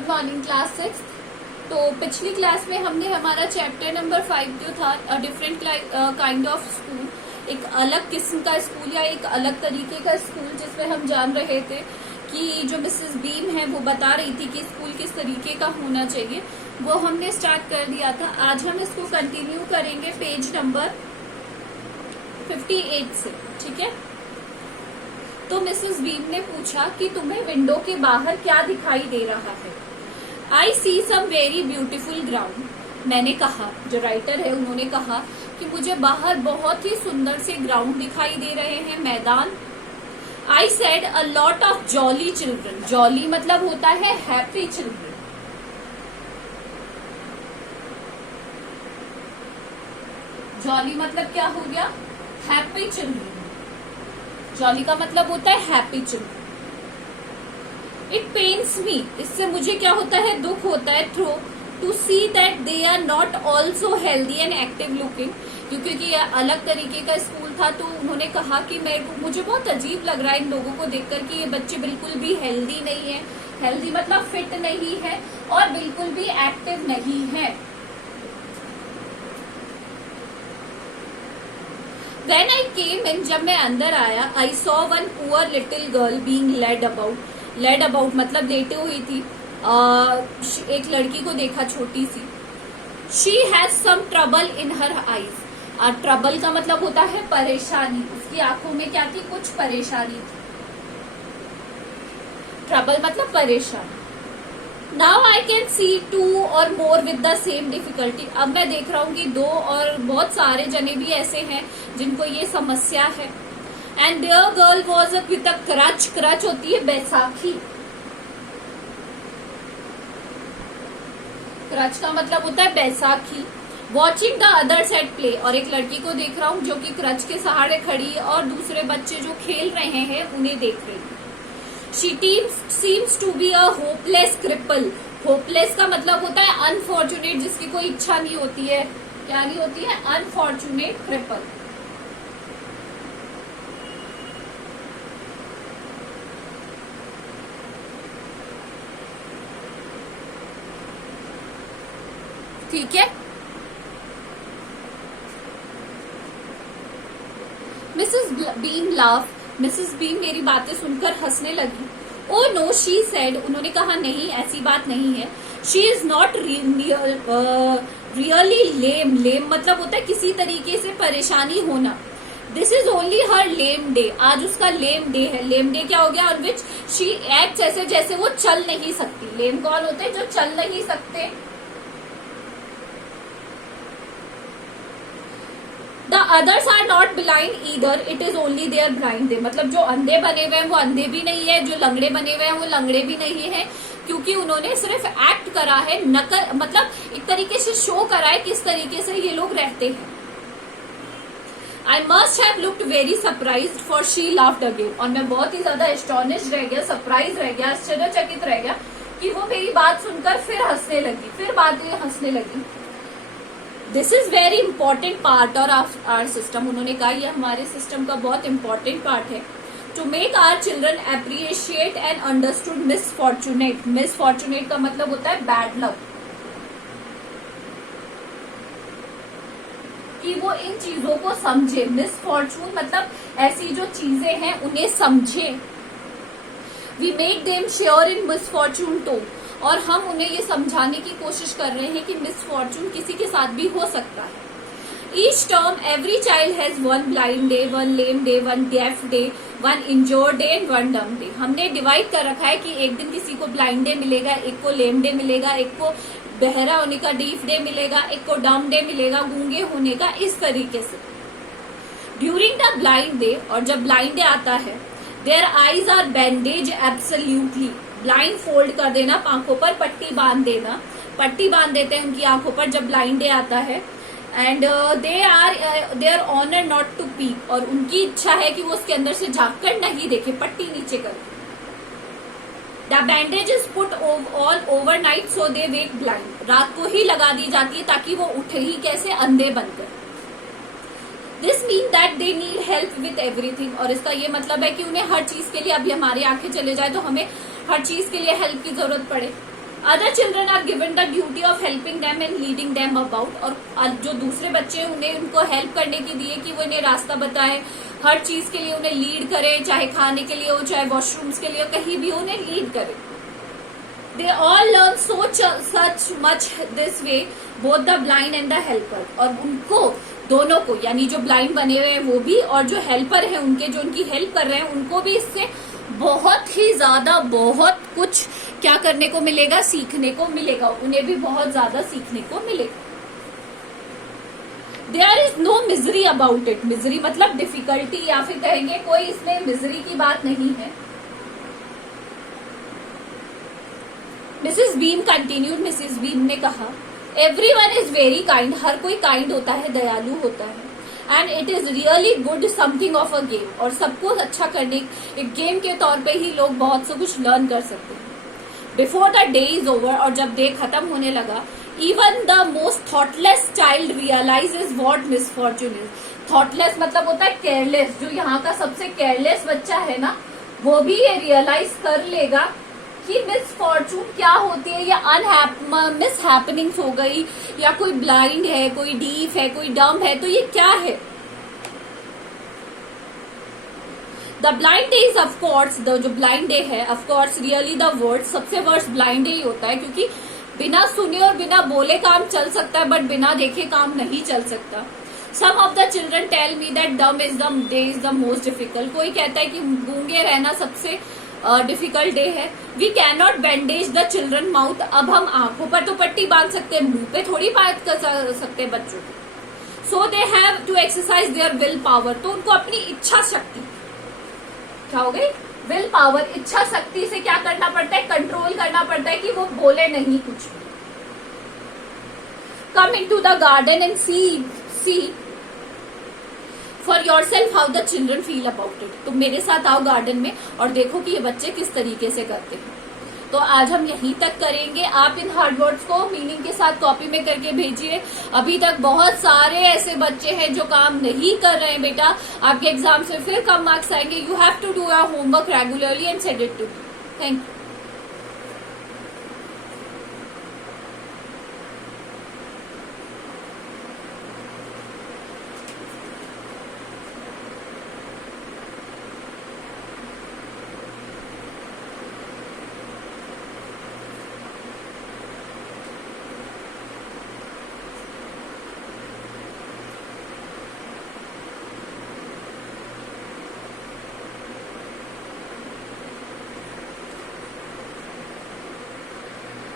Good morning class 6। तो पिछली class में हमने हमारा चैप्टर नंबर 5 जो था डिफरेंट काइंड ऑफ स्कूल, एक अलग किस्म का स्कूल या एक अलग तरीके का स्कूल, जिसमें हम जान रहे थे कि जो मिसेस बीम है वो बता रही थी कि स्कूल किस तरीके का होना चाहिए, वो हमने स्टार्ट कर दिया था। आज हम इसको कंटिन्यू करेंगे पेज नंबर 58 से, ठीक है। तो मिसेस बीम ने पूछा कि तुम्हें विंडो के बाहर क्या दिखाई दे रहा है। आई सी सम वेरी ब्यूटिफुल ग्राउंड। मैंने कहा, जो राइटर है उन्होंने कहा कि मुझे बाहर बहुत ही सुंदर से ग्राउंड दिखाई दे रहे हैं, मैदान। I said a lot of jolly children. Jolly मतलब होता है हैप्पी चिल्ड्रन। जॉली मतलब क्या हो गया? Happy children. जॉली का मतलब होता है happy children. It pains me, इससे मुझे क्या होता है? दुख होता है। Through to see that they are not also healthy and active looking. क्योंकि यह अलग तरीके का स्कूल था, तो उन्होंने कहा कि मुझे बहुत अजीब लग रहा है इन लोगों को देखकर कि ये बच्चे बिल्कुल भी हेल्दी नहीं है। हेल्दी मतलब फिट नहीं है और बिल्कुल भी एक्टिव नहीं है। When I came in, जब मैं अंदर आया, I saw one poor little girl being led about. Led about मतलब लेटे हुई थी। एक लड़की को देखा, छोटी सी। She has some trouble in her eyes. Trouble का मतलब होता है परेशानी। उसकी आंखों में क्या थी? कुछ परेशानी थी। ट्रबल मतलब परेशानी। Now I can see two or more with the same difficulty. अब मैं देख रहा हूँ कि दो और बहुत सारे जने भी ऐसे हैं जिनको ये समस्या है। And there girl was with a crutch. Crutch होती है बैसाखी। क्रच का मतलब होता है बैसाखी। Watching the others at play. और एक लड़की को देख रहा हूँ जो कि क्रच के सहारे खड़ी है और दूसरे बच्चे जो खेल रहे हैं उन्हें देख रही है। She seems to be a hopeless cripple. Hopeless का मतलब होता है अनफॉर्चुनेट, जिसकी कोई इच्छा नहीं होती है। क्या नहीं होती है? Unfortunate cripple. ठीक है। Mrs Beam laugh. Mrs Beam मेरी बातें सुनकर हंसने लगी। Oh no, she said. उन्होंने कहा, नहीं, ऐसी बात नहीं है। She is not really lame. Lame मतलब होता है किसी तरीके से परेशानी होना। This is only her lame day. आज उसका लेम डे है। लेम डे क्या हो गया? ऑन विच शी एक्ट्स ऐसे जैसे वो चल नहीं सकती। लेम कौन होते हैं? जो चल नहीं सकते। The others are not blind either. It is only their blind day. मतलब जो अंधे बने हुए हैं वो अंधे भी नहीं है, जो लंगड़े बने हुए हैं वो लंगड़े भी नहीं है, क्योंकि उन्होंने सिर्फ एक्ट करा है, नकल मतलब एक तरीके से शो करा है किस तरीके से ये लोग रहते हैं। I must have looked very surprised for she laughed again. और मैं बहुत ही ज्यादा एस्टोनिश रह गया, सरप्राइज रह गया, आश्चर्यचकित रह गया कि वो मेरी बात सुनकर फिर हंसने लगी, फिर बातें हंसने लगी। This is very important part और आवर सिस्टम। उन्होंने कहा यह हमारे सिस्टम का बहुत इंपॉर्टेंट पार्ट है। To make our children appreciate and understood misfortunate. Misfortunate का मतलब होता है बैड लक, कि वो इन चीजों को समझे। मिसफॉर्चून मतलब ऐसी जो चीजें हैं उन्हें समझे। We make them sure in misfortune too. और हम उन्हें ये समझाने की कोशिश कर रहे हैं कि मिसफॉर्चून किसी के साथ भी हो सकता है। Each term every child has one blind day, one lame day, one deaf day, one injured day and one dumb day. हमने डिवाइड कर रखा है कि एक दिन किसी को ब्लाइंड डे मिलेगा, एक को लेम डे मिलेगा, एक को बहरा होने का डीफ डे मिलेगा, एक को डम डे मिलेगा, गूंगे होने का, इस तरीके से। ड्यूरिंग द ब्लाइंड डे, और जब ब्लाइंड डे आता है, there eyes are bandage absolutely. Blindfold कर देना, आंखों पर पट्टी बांध देना। पट्टी बांध देते हैं उनकी आंखों पर जब ब्लाइंड डे आता है। And they are honour not to peek. और उनकी इच्छा है कि वो उसके अंदर से झांककर नहीं देखे, पट्टी नीचे करके। The bandage is put all over night so they wake blind. रात को ही लगा दी जाती है ताकि वो उठे ही कैसे? अंधे बनकर। This mean that they need help with everything. और इसका ये मतलब है कि उन्हें हर चीज के लिए, अभी हमारी आंखें चले जाए तो हमें हर चीज के लिए हेल्प की जरूरत पड़े। Other children are given the duty of helping them and leading them about, और जो दूसरे बच्चे उन्हें उनको हेल्प करने की दिए कि वो इन्हें रास्ता बताए, हर चीज के लिए उन्हें लीड करे, चाहे खाने के लिए हो, चाहे वॉशरूम्स के लिए, कहीं भी उन्हें लीड करे. They all learn such much this way, both the blind and the helper. और उनको दोनों को, यानी जो ब्लाइंड बने हुए हैं वो भी, और जो हेल्पर है उनके, जो उनकी हेल्प कर रहे हैं, उनको भी इससे बहुत ही ज्यादा बहुत कुछ क्या करने को मिलेगा, सीखने को मिलेगा. उन्हें भी बहुत ज्यादा सीखने को मिलेगा. There is no misery about it. Misery मतलब डिफिकल्टी, या फिर कहेंगे कोई इसमें मिजरी की बात नहीं है. Mrs beam continued. Mrs beam ने कहा, एवरीवन इज वेरी काइंड. हर कोई काइंड होता है, दयालु होता है. And it is really good something of a game. और सबको अच्छा करने, एक गेम के तौर पे ही लोग बहुत से कुछ लर्न कर सकते हैं. Before the day is over. और जब डे खत्म होने लगा, even the most thoughtless child realises what misfortune is. Thoughtless मतलब होता है केयरलेस. जो यहाँ का सबसे केयरलेस बच्चा है ना, वो भी ये रियलाइज कर लेगा कि मिसफॉर्चून क्या होती है, या मिस हैपनिंग्स हो गई, या कोई ब्लाइंड है, कोई डीफ है, कोई डम है, तो ये क्या है. The blind day is of course, जो ब्लाइंड डे है, ऑफकोर्स रियली द वर्ड, सबसे वर्ष ब्लाइंड डे ही होता है, क्योंकि बिना सुने और बिना बोले काम चल सकता है, बट बिना देखे काम नहीं चल सकता. Some of the children tell me that dumb is the day is the most difficult. कोई कहता है कि गूंगे रहना सबसे डिफिकल्ट डे है. We can not bandage the children mouth. अब हम आंखों पर तो पट्टी बांध सकते हैं, मुंह पे थोड़ी बात कर सकते हैं बच्चों को. So they have to exercise their will power. तो उनको अपनी इच्छा शक्ति, क्या हो गई, विल पावर, इच्छा शक्ति से क्या करना पड़ता है, कंट्रोल करना पड़ता है कि वो बोले नहीं कुछ. Come into the garden and see for yourself how the children feel about it. तो मेरे साथ आओ गार्डन में और देखो कि ये बच्चे किस तरीके से करते हैं. तो आज हम यहीं तक करेंगे. आप इन हार्ड वर्ड्स को मीनिंग के साथ कॉपी में करके भेजिए. अभी तक बहुत सारे ऐसे बच्चे हैं जो काम नहीं कर रहे हैं. बेटा, आपके एग्जाम से फिर कम मार्क्स आएंगे. You have to do your homework regularly and send it to me. Thank you.